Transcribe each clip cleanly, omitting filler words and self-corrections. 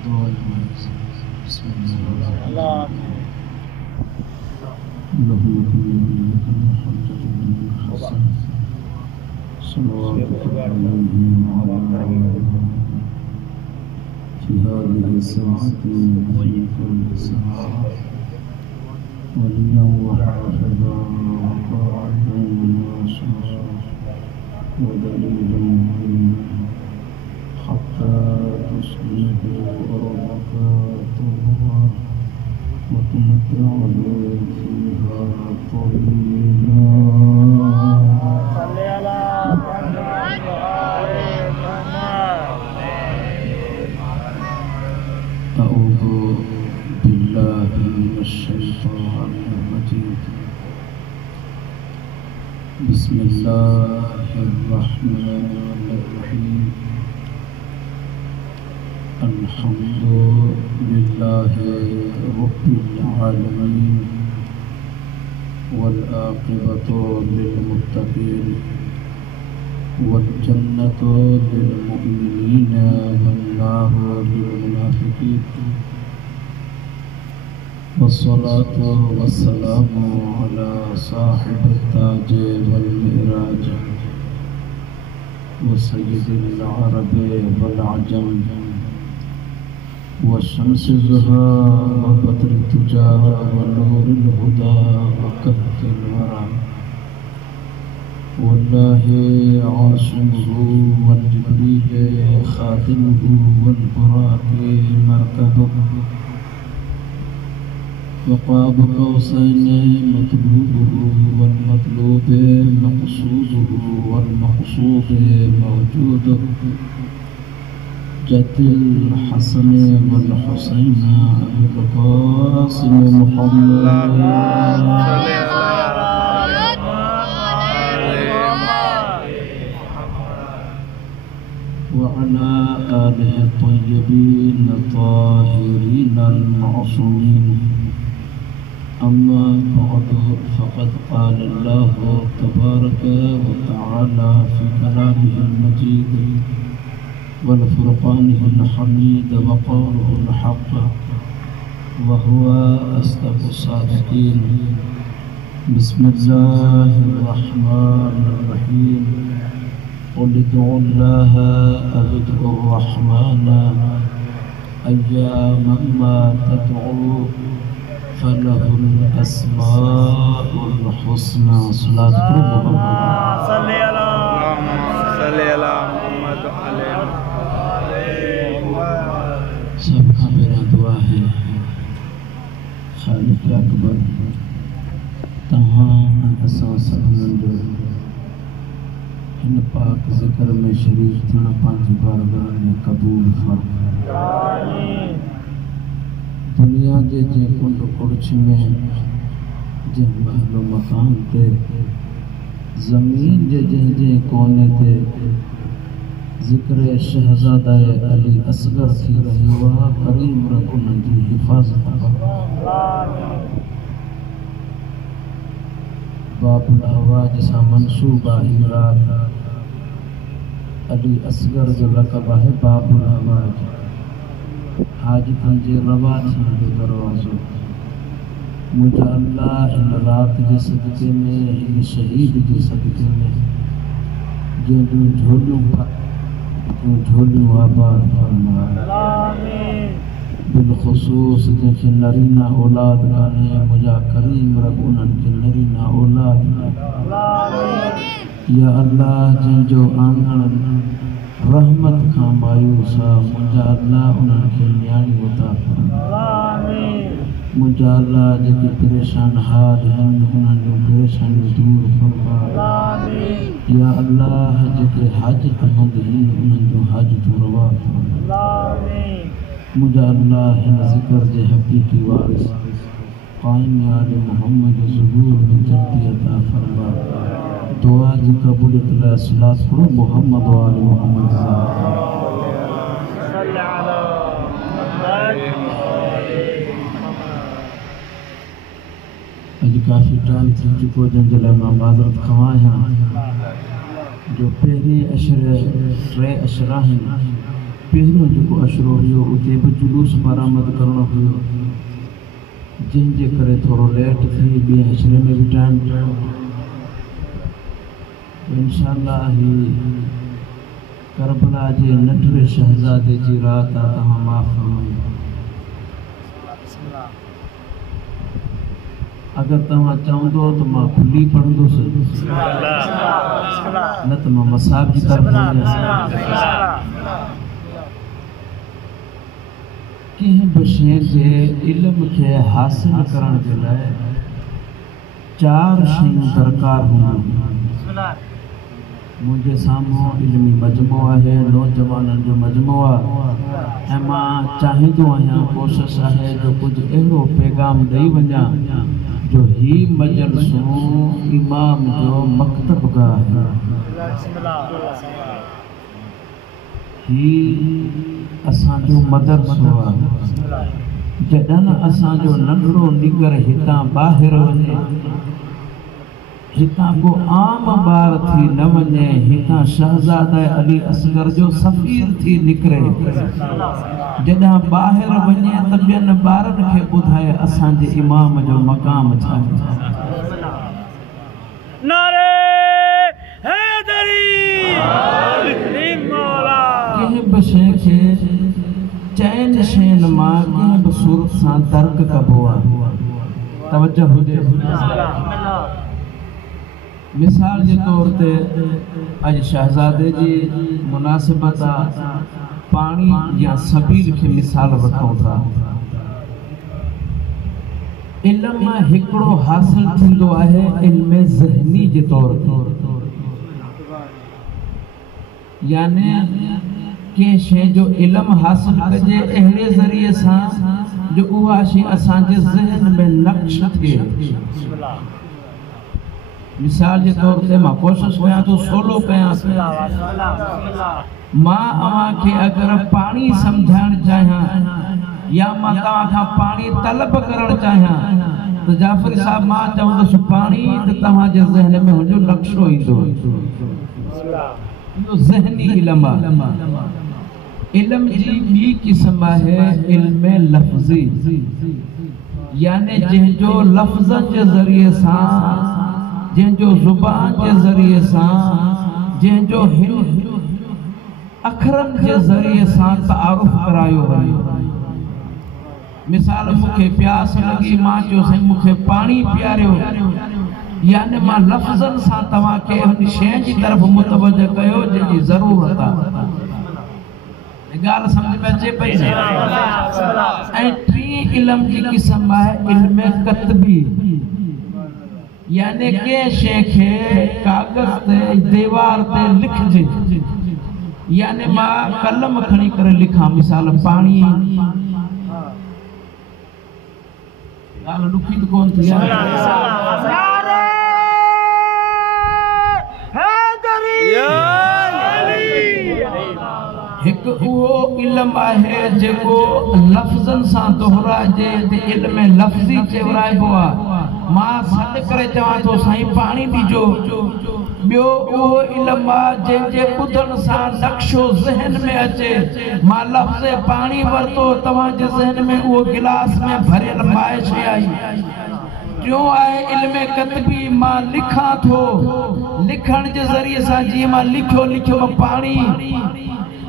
في هذه الساعة وفي كل ساعة وليا وحافظا وقائدا وناصرا ودليلا حتى تصبحوا أرضك طهرا وتمتعوا فيها طويلا. أعوذ بالله من الشيطان الرجيم. بسم الله الرحمن الرحيم. الحمد لله رب العالمين والعاقبة للمتقين والجنة للمؤمنين والنار للمنافقين والصلاة والسلام على صاحب التاج والمعراج وسيد العرب والعجم والشمس الزهراء وبدر التجا ونور الهدى وكهف الورى والله عاصمه والجبريل خاتمه والبراق مركبه وقاب قوسين مطلوبه والمطلوب مقصوده والمقصود موجوده جد الحسن والحسين أبي القاسم محمد وعلى آله الطيبين الطاهرين المعصومين. أما بعد فقد قال الله تبارك وتعالى في كلامه المجيد والفرقانه الحميد وقوله الحق وهو أصدق الصادقين. بسم الله الرحمن الرحيم. قل ادعوا الله أو ادعوا الرحمن أياما ما تدعوا فله الأسماء الحسنى. صلاة محمد صلي على محمد सबका मेरा दुआ है खालिक अकबर तहां असां सभिनीनि जो हिन पाक ज़िक्र में शरीक थियण पंहिंजी बारगाह में क़बूल फरमाए। दुनिया जे जंहिं कुंड कुड़छ में जंहिं महल मकान ते ज़मीन जे जंहिं कोने ते ज़िक्र शहज़ादा अली असगर थी रहियो आहे। करीम रब उन्हनि जी हिफ़ाज़त बाबुल हवाज सां मंसूब आहे इमरान अली असगर जो लक़ब आहे बाबुल हवाज। हाजितनि जे रवा थियण जो दरवाज़ो मुंहिंजा अल्लाह हिन राति जे सदक़े में हिन शहीद जे सदक़े में जंहिंजूं झोलियूं आबाद फरमाए। बिलख़ुसूस जंहिंखे नरीना औलाद कान्हे मुंहिंजा करीम रब उन्हनि खे नरीना औलाद या अल्लाह जंहिंजो आंगण रहमत खां मायूस आहे मुंहिंजा अल्लाह उन्हनि खे न्याणी अता फरमाए। मुंहिंजा अल्लाह जेके परेशान हाल आहिनि उन्हनि जूं परेशानियूं दूर फरमाए। या अल्लाह जेके हज कंद आहिनि उन्हनि जूं हज तूं रवा फरमाए। मुंहिंजा अल्लाह हिन ज़िक्र जे हक़ीक़ी वारिस क़ाइम आले मोहम्मद ज़ुहूर में जल्दी अता फरमाए। दुआ जी क़बूलियत लाइ सलात पढ़ो मोहम्मद आले मोहम्मद अॼु काफ़ी टाइम थी चुको जंहिंजे लाइ मां माज़रत खवां आहियां। जो पहिरीं अशर टे अशर आहिनि पहिरों जो अशरो हुयो उते भी जुलूस बरामद करणो हुयो जंहिंजे करे थोरो लेट थी ॿिए अशरे में भी टाइम इंशाअल्लाह ही करबला जे नटरे शहजादे जी रात आ तव्हां माफ़ फरमायो अगर तव्हां चवंदो तो मां खुली पढ़ंदुसि न त मां मसाब जी तरफ़ कंहिं बि शइ जे इल्म खे हासिल करण जे लाइ 4 शयूं दरकार हूंदियूं मुझे सामो इल्मी मजमो है नौजवानन जो मजमो है मां चाहींदो आहियां कोशिश है जो कुछ अहिड़ो पैगाम ॾेई वञा जो ही मजलिसूं इमाम जो मकतबगाह है ही असांजो मदरसो आहे जॾहिं असांजो नंढड़ो निगर हितां ॿाहिरि वञे हितां को आम ॿार थी न वञे हितां शहज़ादा अली असगर जो सफ़ीर थी निकिरे जॾहिं ॿाहिरि वञे त ॿियनि ॿारनि खे ॿुधाए असांजे इमाम जो मक़ाम छा आहे नारे हैदरी कंहिं बि शइ खे चइनि शयुनि मां कंहिं बि सूरत सां तर्क कबो आहे तवजो हुजे मिसाल के तौर ते अज शहजादे जी मुनासिबत पानी या सबील के मिसाल वठूं था इल्म हिकड़ो हासिल थींदो आहे इल्म ज़हनी के तौर ते यानी के शे जो इल्म हासिल कजे अहिड़े ज़रिए सां जो उहा शे असांजे ज़हन में नक्श थे मिसाल के तौर पे मां कोशिश कयां तो सोलो कयां मां अवां के अगर पानी समझाण चाहियां या मां तव्हां खां पानी तलब करण चाहियां तो जाफरी साहब मां चवंदुसि पानी तो तव्हां जे ज़हन में हुनजो नक्शो ईंदो इहो ज़हनी इल्म आहे इल्म जी ॿी क़िस्म है इल्म लफ्ज़ी यानी जंहिंजो लफ्ज़न के ज़रिए सां जंहिंजो ज़ुबान के ज़रिए सां जंहिंजो अखरन के ज़रिए सां तारुफ करायो वञे मिसाल मुखे प्यास लगी मां चयो साईं मुखे पानी पियारियो यानी मां लफ्ज़न सां तव्हां खे हुन शइ जी तरफ़ मुतवजह कयो जंहिंजी ज़रूरत आहे ॻाल्हि समझ में अचे पई न ऐं टी इल्म जी क़िस्म आहे इल्म कतबी यानी के शे के कागज ते दीवार ते लिखजे यानी मां कलम खणी करे लिखा मिसाल पानी गाल लुखी तो कौन थी नारे हैदरी एक वो इल्म आहे जेको लफ्ज़न सां दोहराइजे ते इल्म लफ्ज़ी चवराइबो आहे मां सॾ करे चवां थो साईं पानी ॾिजो ॿियो उहो इल्म आहे जंहिंजे ॿुधण सां नक्शो ज़हन में अचे मां लफ़्ज़ पानी वरितो तव्हांजे ज़हन में उहो गिलास में भरियल माए शइ आई टियों आहे इल्म कतबी मां लिखां थो लिखण जे ज़रिए सां जीअं मां लिखियो पानी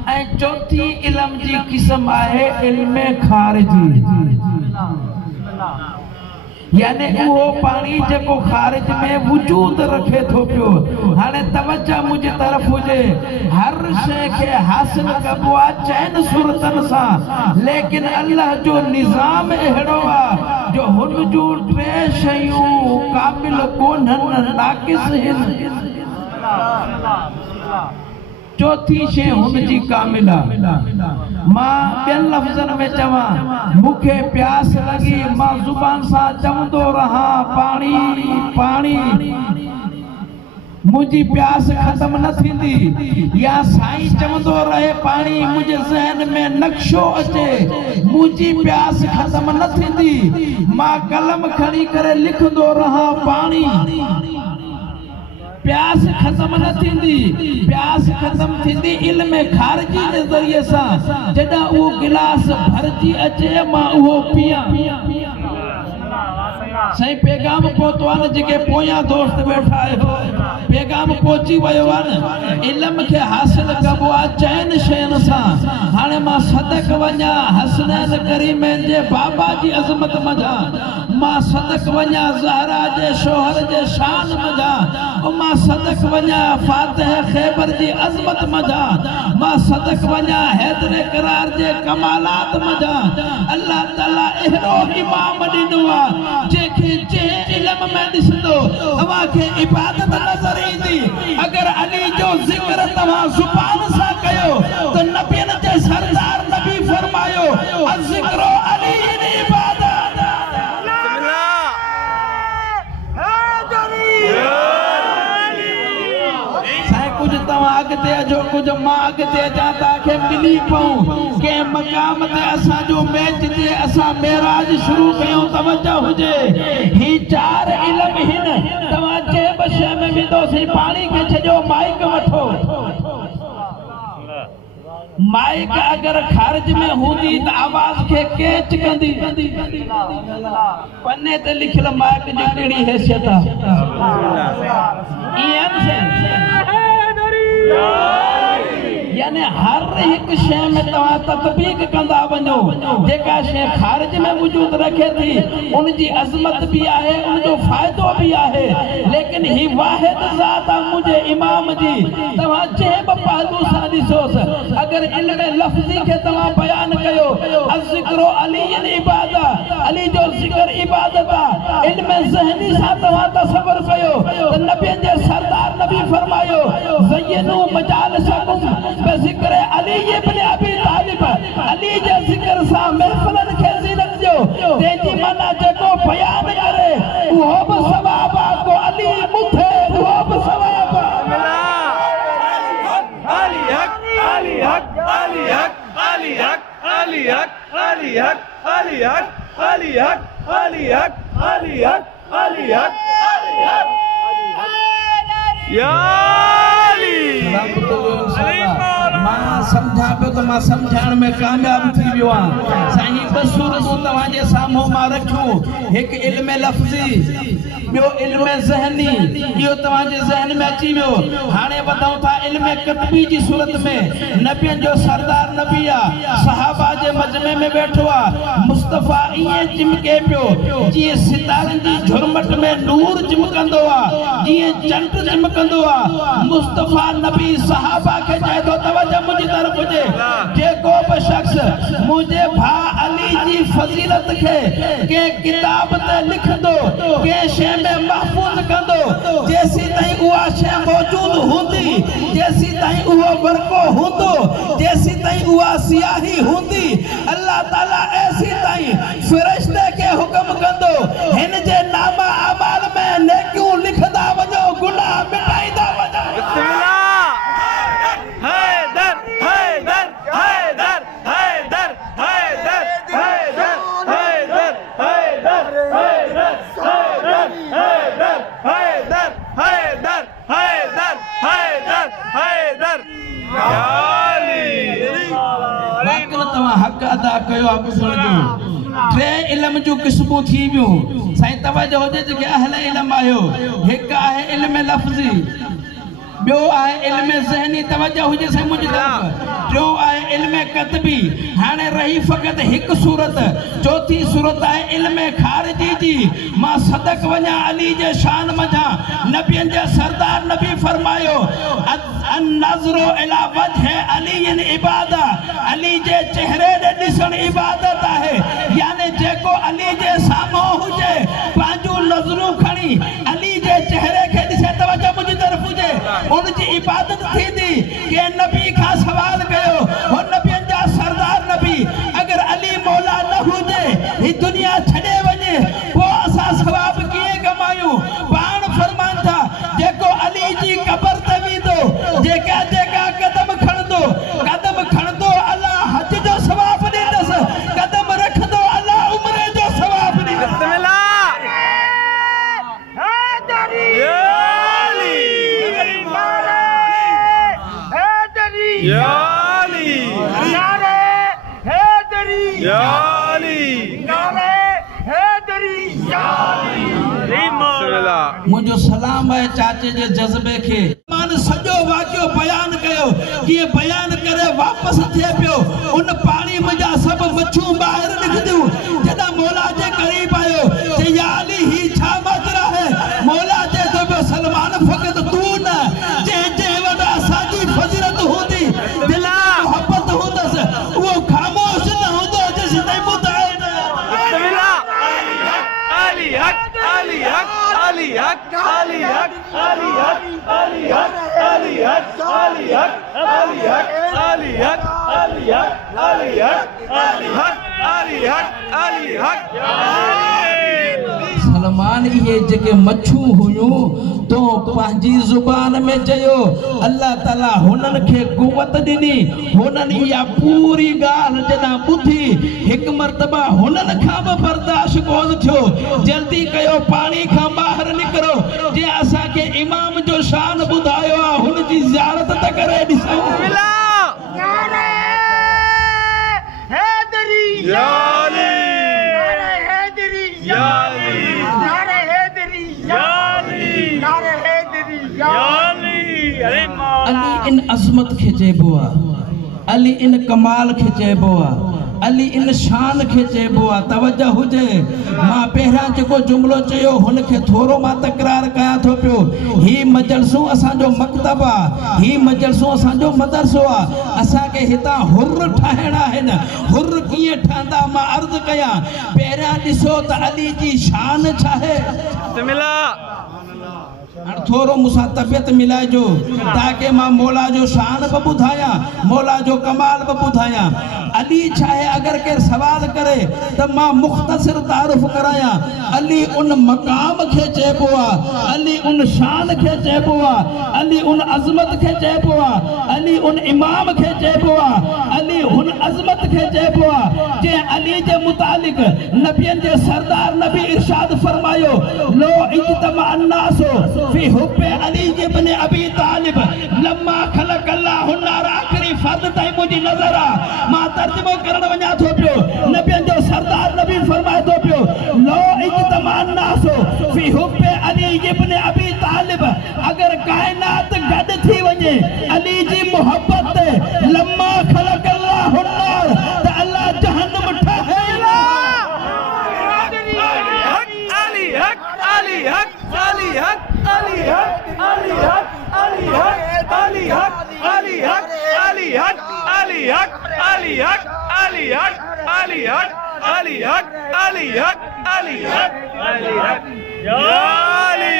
ऐं चौथी इल्म जी क़िस्म आहे इल्म खारिजी यानी वो पानी जेको खारिज में वजूद रखे थो पियो हाणे तवज्जो मुझे तरफ हुजे हर शइ खे हासिल कबो आहे चइनि सूरतन सां लेकिन अल्लाह जो निज़ाम अहिड़ो आहे जो हुन जूं 3 शयूं कामिल कोन्हनि नाक़िस आहिनि चौथी शइ हुन जी कामिल आहे मां ॿियनि लफ़्ज़नि में चवां मूंखे प्यास लगी मां ज़ुबान सां चवंदो रहा पानी पानी मुझी प्यास खत्म न थींदी या साईं चवंदो रहे पानी मुझे ज़हन में नक्शो अचे मुझी प्यास खत्म न थींदी मां कलम खणी करे लिखंदो रहा पानी प्यास खत्म न थींदी प्यास खत्म थींदी इल्म खारजी जे ज़रिए सां जॾहिं उहो गिलास भरजी अचे मां उहो पियां सही पैगाम पहुतो आहे न जेके पोयां दोस्त वेठा आहियो पैगाम पहुची वियो आहे न इल्म खे हासिल कबो आहे चइनि शयुनि सां हाणे मां सदक वञा हसनैन करीमैन जे बाबा जी अज़मत मंझां मां सदक वञा ज़हरा जे शोहर जे शान मंझां मां सदक वञा फातिह ख़ैबर जी अज़मत मंझां मां सदक वञा हैदर करार जे कमालात मंझां अल्लाह ताला अहिड़ो इमाम ॾिनो आहे जेके जे इल्म में ॾिसंदो तव्हां खे इबादत नज़र ईंदी अगर अली जो ज़िक्र तव्हां ज़ुबान सां कयो त नबियन जे सरदार नबी फरमायो अज़िक्रो अली इबादत कुछ तव्हां अॻिते अचो कुछ मां अॻिते अचां तव्हांखे मिली पऊं कंहिं मक़ाम ते असांजो मैच ते असां मेराज शुरू कयूं तवजो हुजे ही 4 इल्म हिन तव्हां जे बशे में विदोसीं पाणी खे छॾियो माइक वठो माइक अगर खारिज में हूंदी त आवाज़ खे कैच कंदी पन्ने ते लिखियल माइक जी कहिड़ी हैसियत यानी हर एक शय में तव्हां तत्बीक कंदा वञो जेका शय खारिज में वजूद रखे थी उन जी अज़मत भी आहे उन जो फ़ाइदो भी आहे लेकिन ही वाहिद ज़ात आहे मुंहिंजे इमाम जी तव्हां जंहिं बि पहलू सां ॾिसोसि अगर इल्म लफ़्ज़ी खे तव्हां बयान कयो अज़िक्रो अली इबादत अली जो ज़िक्र इबादत आहे इल्म ज़हनी सां तव्हां तसव्वुर कयो त नबियन जे सरदार नबी फरमायो ज़य्यनू मजालिसकुम ज़िक्र अली इब्न अबी तालिब अली जे ज़िक्र सां महफ़िलन खे ज़ीनत ॾियो तेजी माना जेको बयान करे उहो बि सवाब आहे को अली मुथे उहो बि सवाब अली हक अली हक अली हक अली हक अली हक अली हक अली हक अली हक अली हक अली हक अली हक अली हक या मां समझा पियो त मां समझाइण में कामयाब थी वियो आहियां साईं बस सूरतूं तव्हांजे साम्हूं मां रखियूं हिकु इल्म लफ़्ज़ी ॿियो इल्म ज़हनी इहो तव्हांजे ज़हन में अची वियो हाणे वधूं था इल्म कतबी जी सूरत में नबियन जो सरदार नबी आहे सहाबा जे मजमे में वेठो आहे मुस्तफ़ा ईअं चिमके पियो जीअं सितारनि जी झुरमट में नूर चिमकंदो आहे जीअं चंड चिमकंदो आहे मुस्तफ़ा नबी सहाबा खे चए थो तवजो मुंहिंजी तरफ़ हुजे जेको बि शख़्स मुंहिंजे भाउ अली जी फज़ीलत खे कंहिं किताब ते लिखंदो कंहिं शइ में महफूज़ कंदो जेसी ताईं उहा शइ मौजूद हूंदी जेसी ताईं उहो वर्को हूंदो जेसी ताईं उहा सियाही हूंदी अल्लाह ताला ऐसी ताईं फ़रिश्ते खे हुक्म कंदो हिन जे नामा अमाल में नेकियूं लिखंदा वञो गुनाह मिटाईंदा वञो हैदर हैदर हैदर हैदर हैदर हैदर हैदर हैदर हैदर हैदर हैदर हैदर हैदर हैदर हैदर तव्हां हक़ अदा कयो आहे ॿुधण जो टे इल्म जूं क़िस्मूं थी वियूं साईं तवजो हुजे जेके अहल इल्म आहियो हिकु आहे इल्म लफ़्ज़ी ॿियो आहे इल्म ज़हनी तवजो हुजे साईं मुंहिंजी तरफ़ टियों आहे इल्म कतबी हाणे रही फ़क़त हिकु सूरत चौथी सूरत आहे इल्म खारिजी जी मां सदक वञा अली जे शान मंझां नबियन जे सरदार नबी फरमायो नज़रो इला वजह अली इबादत अली जे चेहरे ॾे ॾिसण इबादत आहे यानी जेको अली जे साम्हूं हुजे पंहिंजूं नज़रूं खणी अली जे चेहरे खे ॾिसे तवजो मुंहिंजी तरफ़ हुजे उन जी इबादत थींदी के नबी खां सवाल कयो हो नबियन जा सरदार नबी अगर अली मौला न हुजे ही दुनिया छॾे वञे पोइ असां सवाब कीअं कमायूं पाण फरमान था जेको अली जी क़बर ते वेंदो जेका जेका कदम खणंदो अल्लाह हज जो सवाब ॾींदो या अली नारे हैदरी या अली बिस्मिल्लाह मुझो सलाम है चाचे जे जज्बे के मान सजो वाक्यो बयान कयो कि ये बयान करे वापस थे पियो उन पानी मजा सब मच्छू बाहर निकदियो जदा मौला जे करीब आयो ते या अली ही छा माजरा है मौला जे तो सलमान फकत तू न जे जे वडा साजी फजीरत होती दिल में मोहब्बत होदस वो खामोश न होदो जिस ते बुधाए बिस्मिल्लाह अली हक अली हक अली हक अली हक अली हक अली हक अली हक अली हक अली हक अली हक अली हक अली हक अली हक अली हक अली हक सलमान ये जेके मच्छू हुयूं तो पंहिंजी जुबान में चयो अल्लाह ताला हुनन खे कुवत दिनी हुनन या पूरी गाल जना बुधी एक मर्तबा हुनन खां बर्दाश्त कोन थियो जल्दी कयो पानी खां बाहर निकरो जे असा के इमाम जो शान बुधायो हुन जी ज़ियारत त करे दिसो नारे हैदरी या अली नारे हैदरी या अली नारे हैदरी या अली नारे हैदरी या अली अरे मौला अली इन अजमत खे चइबो आहे अली इन कमाल खे चइबो आहे अली इन शान खे चइबो आहे तवज्जो हुजे मां पहिरां जेको जुमलो चयो हुन खे थोरो मां तकरार कयां थो पियो ही मजलसो असांजो मकतब आहे ही मजलसो असांजो मदरसो आहे असांखे हितां हुर ठाहिणा आहिनि हुर कीअं ठहंदा मां अर्ज़ कयां पहिरां ॾिसो त अली जी शान छा आहे बिस्मिल्लाह थोरो मुसा तबियत मिलाइजो ताकि मां मौला जो शान ब बुधाया मौला जो कमाल ब बुधाया अली चाहे अगर के सवाल करे तो मां मुख्तसर तारुफ कराया अली उन मकाम के चइबो आहे अली उन शान के चइबो आहे अली उन अजमत के चइबो आहे अली उन इमाम के चइबो आहे अली उन अजमत के चइबो आहे जे अली जे मुतालिक नबियन जे सरदार नबी इरशाद फरमायो लो इज्तमा अन्नासो फी हुब्बे अली इब्न अबी तालिब लम्मा खलक अल्लाहु नार आखिरी फर्द ताई मुझी नजर आ मां तर्जुमो करण वञा थो पियो नबियन जो सरदार नबी फरमाए थो पियो लो इज्तमा अन्नासो फी हुब्बे अली इब्न अबी तालिब अगर कायनात गड थी वञे अली जी मोहब्बत ते लम्मा खलक अल्लाहु नार त अल्लाह जहन्नम ठाहे अली हक अली हक अली हक अली हक अली हक अली हक अली हक अली हक अली हक अली हक अली हक अली हक अली हक अली हक अली हक अली हक अली हक या अली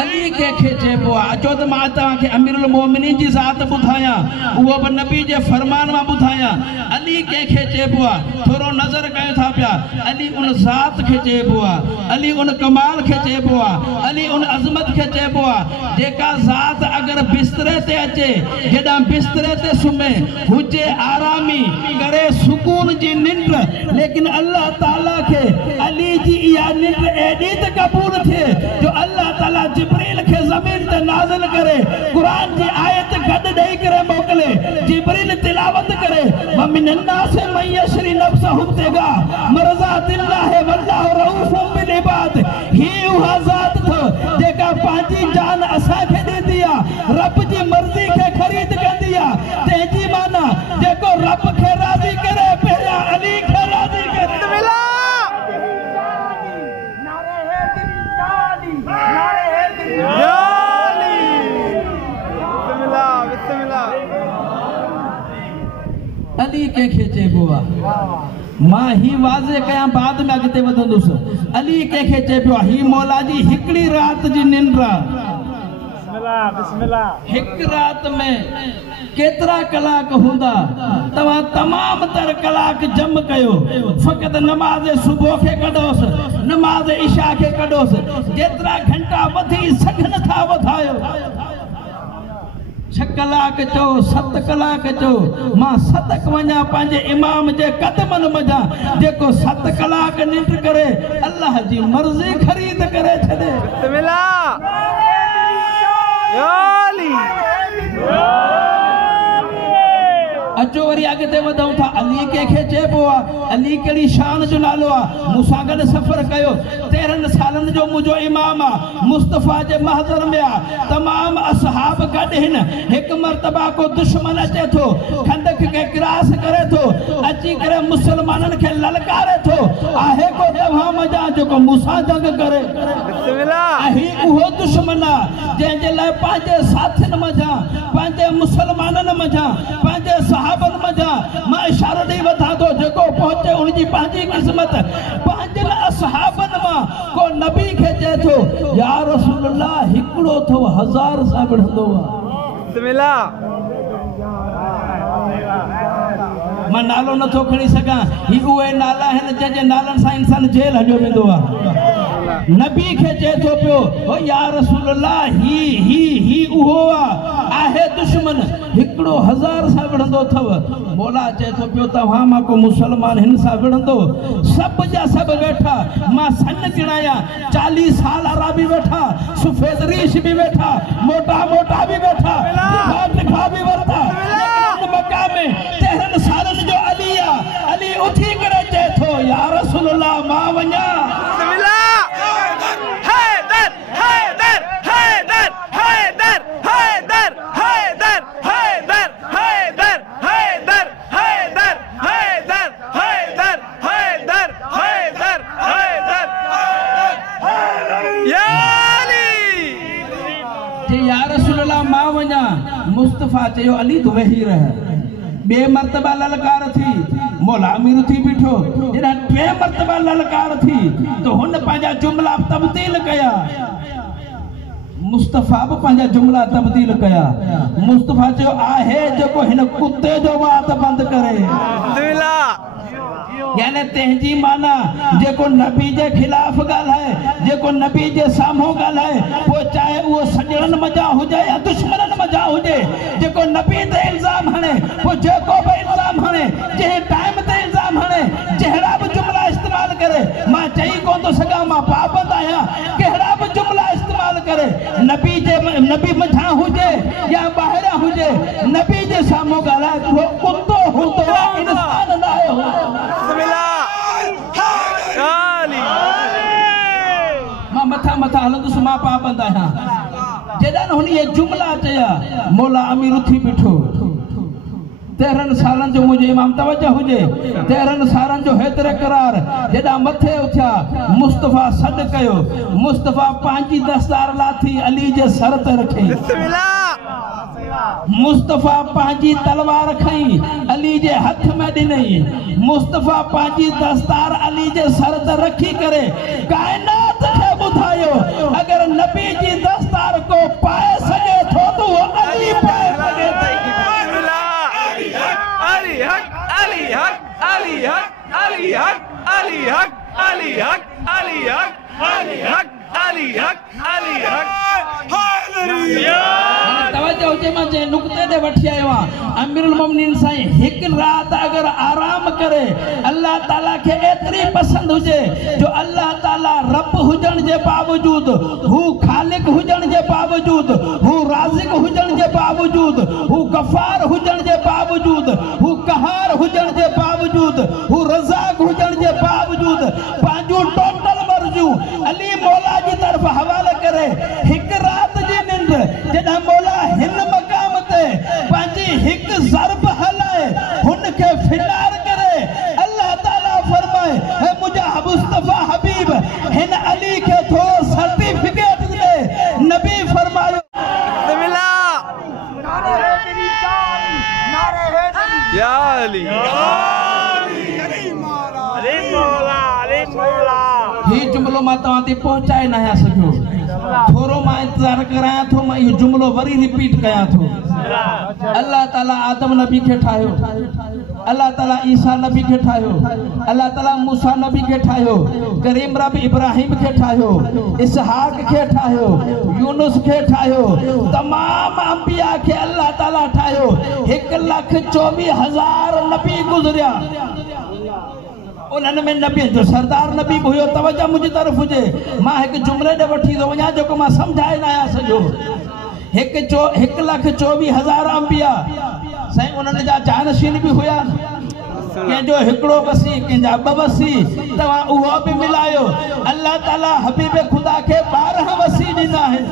अली के चइबो आहे अचो त मां तव्हांखे अमीरुल मोमिनीन जी ज़ात ॿुधायां उहो बि नबी जे फरमान मां ॿुधायां अली कंहिंखे चइबो आहे थोरो नज़र कयो था पिया अली उन ज़ात खे चइबो आहे अली उन कमाल खे चइबो आहे अली उन अज़मत खे चइबो आहे जेका ज़ात अगरि बिस्तरे ते अचे जेॾां बिस्तरे ते सुम्हे हुजे आरामी करे सुकून जी निंड लेकिन अल्लाह ताला खे अली जी इहा निंड एॾी त क़बूल थिए जो अल्लाह ताला जिब्रील के जमीन ते नाज़िल करे कुरान जी आयत गड देई करे मोकले जिब्रील तिलावत करे व मिन अन्नास मन यशरी नफ्सहु तेगा मरज़ातिल्लाह वल्लाहु रऊफुम बिल इबाद ही उहा ज़ात थो जेका पांजी जान असा के दे दिया रब जी मर्जी के खरीद कंदी आ तेजी माना जेको रब के राजी करे पहिरियां अली के राजी करे या अली बिस्मिल्लाह बिस्मिल्लाह अली कंहिंखे चइबो आहे मां ही वाज़े कयां बाद में अॻिते वधंदुसि अली कंहिंखे चइबो आहे ही मौला जी हिकिड़ी रात जी निंड बिस्मिल्लाह बिस्मिल्लाह हिक रात में केतिरा कलाक हूंदा तव्हां तमाम तर कलाक जम कयो फ़क़त नमाज़ सुबुह खे कढोसि नमाज़ इशा खे कढोसि जेतिरा घंटा वधी सघनि था वधायो 6 कलाक चो 7 कलाक चो मां सदक वञा पंहिंजे इमाम जे कदमनि मञा जेको 7 कलाक निंड करे अल्लाह जी मर्ज़ी ख़रीद करे छॾे बिस्मिल्लाह या अली अचो वरी अॻिते वधूं था अली कंहिंखे चइबो आहे, अली कहिड़ी शान जो नालो आहे। मूंसां गॾु सफ़र कयो, 13 सालनि जो मुंहिंजो इमाम आहे, मुस्तफ़ा जे महज़र में आहे, तमाम असहाब गॾु हिन। हिकु मर्तबा को दुश्मन अचे थो, खंदक खे क्रॉस करे थो, अची करे मुसलमाननि खे ललकारे थो, आहे को तव्हां मज़ा जेको मूंसां जंग करे। ही उहो दुश्मन आहे जंहिंजे लाइ पंहिंजे साथियुनि मज़ा, पंहिंजे मुसलमाननि मज़ा, पंहिंजे सहाबनि मज़ा मां इशारो ॾेई वठां थो, जेको पहुचे उनजी पंहिंजी क़िस्मत। पंहिंजनि असहाबनि मां को नबी खे चए थो या रसूल अल्लाह हिकिड़ो थो 1000 सां विढ़ंदो आहे। मां नालो नथो खणी सघां, ही उहे नाला आहिनि जंहिंजे नालनि सां इंसान जेल हलियो वेंदो आहे। नबी खे चए थो पियो ओ या रसूल अल्लाह ही उहो आहे दुश्मन, हिकिड़ो 1000 सां विढ़ंदो अथव। मौला चए थो पियो तव्हां मां को मुसलमान हिन सां विढ़ंदो? सभु जा सभु वेठा, मां सन गिणाया 40 साल अराबी वेठा, सफ़ेद रीश बि वेठा, मोटा बि वेठा, तिखा बि वरिता, मकाम में 13 सालनि जो अली आहे। अली उथी करे चए थो या रसूल अल्लाह मां वञा। मुस्तफ़ा चयो अली तो वेही रह। बे मर्तबा ललकार थी, मौला अमीर थी बीठो। जॾहिं 2 मर्तबा ललकार थी तो हुन पंहिंजा जुमला तब्दील कया। मुस्तफ़ा भी पंहिंजा जुमला तब्दील कया। मुस्तफ़ा चयो आहे जेको हिन कुत्ते जो वात बंद करे। यानी तंहिंजी माना जेको नबी जे खिलाफ ॻाल्हाए, जेको नबी जे साम्हूं ॻाल्हाए, पोइ चाहे उहो सॼणनि मज़ा हुजे या दुश्मननि मज़ा हुजे, जेको नबी ते इल्ज़ाम हणे, पोइ जेको बि इल्ज़ाम हणे, जंहिं टाइम ते इल्ज़ाम हणे, जहिड़ा बि जुमला इस्तेमाल करे, मां चई कोन थो सघां मां पाबंद आहियां, कहिड़ा बि जुमला इस्तेमाल करे, नबी मथां हुजे या ॿाहिरां हुजे, नबी जे साम्हूं ॻाल्हाए उहो कुत्तो हूंदो आहे, इंसान न आहे। मां मथा हलंदुसि, मां पाबंद आहियां। जॾहिं हुन ये जुमला चया, मौला अमीर उथी बीठो। 13 सालनि जो मुंहिंजो इमाम तवज्जो हुजे, 13 सालनि जो हेतिरे करार। जॾहिं मथे उथिया, मुस्तफ़ा सॾु कयो। मुस्तफ़ा पंहिंजी दस्तार लाथी अली जे सर ते रखी। मुस्तफ़ा पंहिंजी तलवार खई अली जे हथ में ॾिनई। मुस्तफ़ा पंहिंजी दस्तार अली जे सर ते रखी करे काइनात खे ॿुधायो अगर नबी जी दस्तार को पाए सके तो वो अली पाए सके। अली हक अली हक अली हक अली हक अली हक अली हक अली हक अली हक अली हक अली हक। तवज्जो हुजे, मां जे नुक्ते ते वठी आयो आहियां। अमीरुल मोमिनीन साईं हिकु रात अगर आराम करे, अल्लाह ताला के एतरी पसंद हुजे जो अल्लाह ताला रब हुजण जे बावजूद, हू खालिक हुजण जे बावजूद, हू राज़िक हुजण जे बावजूद, हू गफ़ार हुजण जे बावजूद, हू कहार हुजण जे बावजूद, हू रज़ाक हुजण जे बावजूद पंहिंजूं टोटल मर्ज़ियूं अली मौला जी तरफ़ हवाले करे। हिकु रात जी निंड जॾहिं मौला हिन मक़ाम ते पंहिंजी हिकु ज़रब हलाए हुन खे फिनार करे, अल्लाह ताला फरमाए हे मुंहिंजा मुस्तफ़ा हबीब हिन अली खे थोरो सर्टिफिकेट ॾे। नबी फरमायो या अली ही जुमलो मां तव्हां ते पहुचाए न आहियां सघियो। थोरो मां इंतज़ार करायां थो, मां इहो जुमलो वरी रिपीट कयां थो। अल्लाह ताला आदम नबी खे ठाहियो, अल्लाह ताला ईसा नबी खे ठाहियो, अल्लाह ताला मूसा नबी खे ठाहियो, करीम रब इब्राहिम खे ठाहियो, इसहाक खे ठाहियो, यूनुस खे ठाहियो, तमाम अंबिया खे अल्लाह ताला ठाहियो। 1,24,000 नबी गुज़रिया। उन्हनि में नबी जो सरदार नबी भी हुयो। तवज्जो मुंहिंजी तरफ़ हुजे, मां हिकु जुमले ॾे वठी थो वञा जेको मां सम्झाए न आहियां सॼो। 1,24,000 अंबिया साईं, उन्हनि जा जानशीन भी हुया। कंहिंजो हिकिड़ो वसी कंहिंजा ॿ वसी तव्हां उहो बि मिलायो अल्लाह ताला हबीब ख़ुदा खे 12 वसी ॾिना आहिनि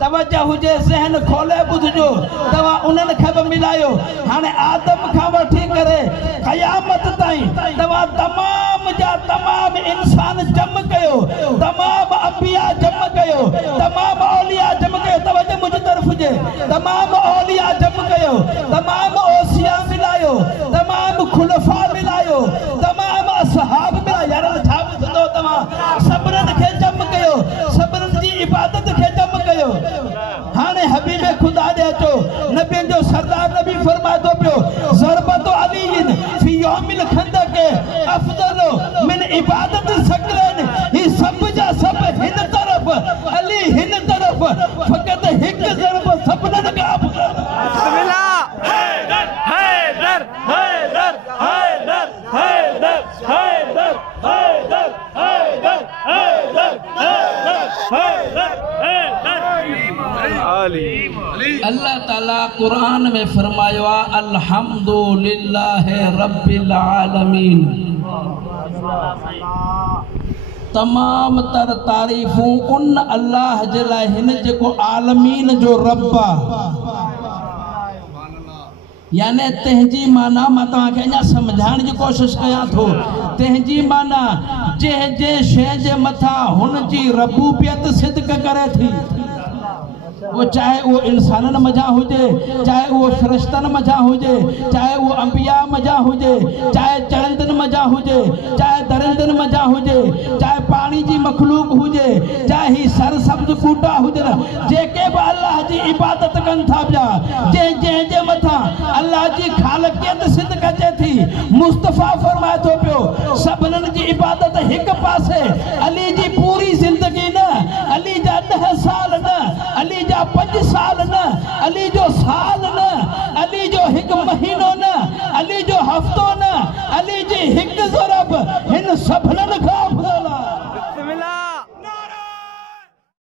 तवज्जो हुजे ज़हन खोले ॿुधजो तव्हां उन्हनि खे बि मिलायो हाणे आदम खां वठी करे क़यामत ताईं तव्हां तमाम जा तमाम इंसान जम कयो तमाम अंबिया जम कयो तमाम औलिया जम कयो तवज्जो मुंहिंजी तरफ़ हुजे तमाम औलिया जम कयो तमाम ओसिया मिलायो तमाम खुलफा मिलायो तमाम असहाब मिलायो यार छा ॿुधंदो तव्हां सब्रनि खे जम कयो सब्रनि जी इबादत खे जम कयो हाने हबीब खुदा दे अचो नबियन जो सरदार नबी फरमातो पियो ज़रबत अलीन फी यौमिल खंदक अफदल मिन इबादत सकरन ही सब जा सब हिन तरफ अली हिन तरफ फकत हिक ज़रब सबनन का बिस्मिल्लाह हैदर हैदर हैदर हैदर हैदर हैदर हैदर हैदर हैदर हैदर अल्लाह ताला कुरान में फरमायो अल्हम्दुलिल्लाह रब्बिल आलमीन तमाम तर तारीफूं उन अल्लाह जे लाइ हिन जेको आलमीन जो रब यानी तंहिंजी माना मां तव्हांखे अञा सम्झाइण जी कोशिश कयां थो तंहिंजी माना जंहिं शइ जे मथां हुन जी रबूबियत सिद्क करे थी वो चाहे वो इंसानन मजा हुजे चाहे वो फरिश्तन मजा हुजे चाहे वो अंबिया मजा हुजे चाहे चरंदन मजा हुजे चाहे दरिंदन मजा हुजे चाहे पानी जी मखलूक हुजे चाहे ही सरसब्ज बूटा हुजे जेके भी अल्लाह जी इबादत कन था पिया जे मथा अल्लाह जी खालकियत सिद्ध कजे थी मुस्तफा फरमाए थो पियो सभिननि जी इबादत हिक पासे अली जी पूरी जिंदगी न अली जा 10 साल न अली जा 5 साल न अली जो साल न अली जो 1 महीनो न अली जो हफ्तो न अली जी 1